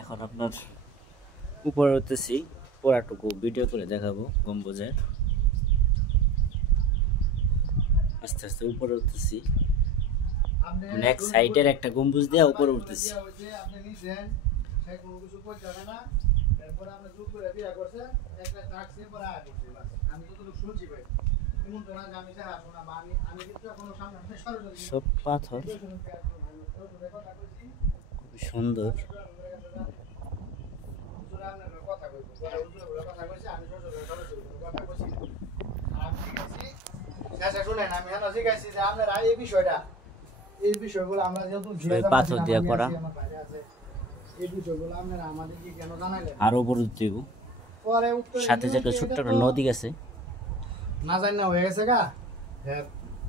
এখন আপনার উপরে উঠতেছি, পুরাটুকু ভিডিও করে দেখাবো গম্বুজের। আস্তে আস্তে উপরে উঠতেছি, মানে এক সাইডের একটা গম্বুজ দিয়ে উপরে উঠতেছি। সব পাথর, খুব সুন্দর। পাথর দিয়ে করা, আরো উপরে উঠতে হইব। সাথে যে একটা ছোট্ট একটা নদী গেছে, না জানি না হয়ে গেছে গা,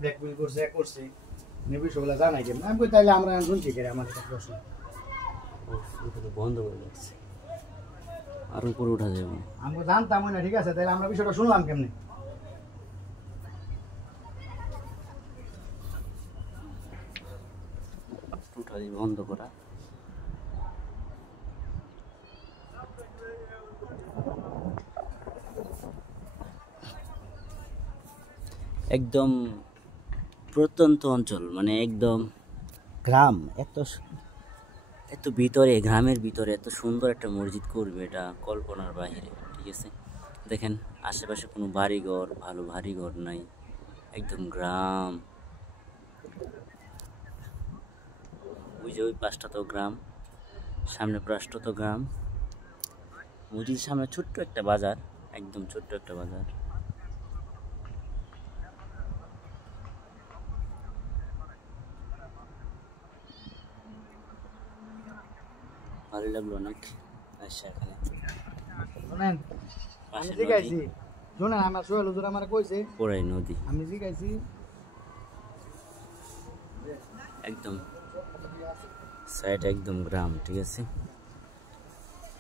ব্যাকবিল করছে করছে বিষয়গুলো জানাই কেন আমি কই তাইলে আমরা শুনছি কে আমার একটা প্রশ্ন বন্ধ করে রাখছে, আর উপরে উঠা যাবে না। আমি জানতাম না, ঠিক আছে, তাহলে আমরা বিষয়টা শুনলাম কেমনে? টোটালি বন্ধ করা। একদম প্রত্যন্ত অঞ্চল, মানে একদম গ্রাম। এত ভিতরে, গ্রামের ভিতরে এত সুন্দর একটা মসজিদ করবে, এটা কল্পনার বাইরে। ঠিক আছে, দেখেন আশেপাশে কোনো বাড়িঘর, ভালো বাড়িঘর নাই, একদম গ্রাম। ওই যে ওই পাশটা তো গ্রাম, সামনে পাশটা তো গ্রাম। মসজিদের সামনে ছোট্ট একটা বাজার, একদম ছোট্ট একটা বাজার। ভালো লাগলো অনেক। আচ্ছা, এখানে শুনেন, আমি জিজ্ঞাসি, শুনেন, আমার সোহেল হুজুর আমার কইছে পুরাই নদী, আমি জিজ্ঞাসি একদম সাইড, একদম গ্রাম। ঠিক আছে,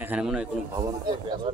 এখানে মনে হয় কোনো ভবন করবে আবার।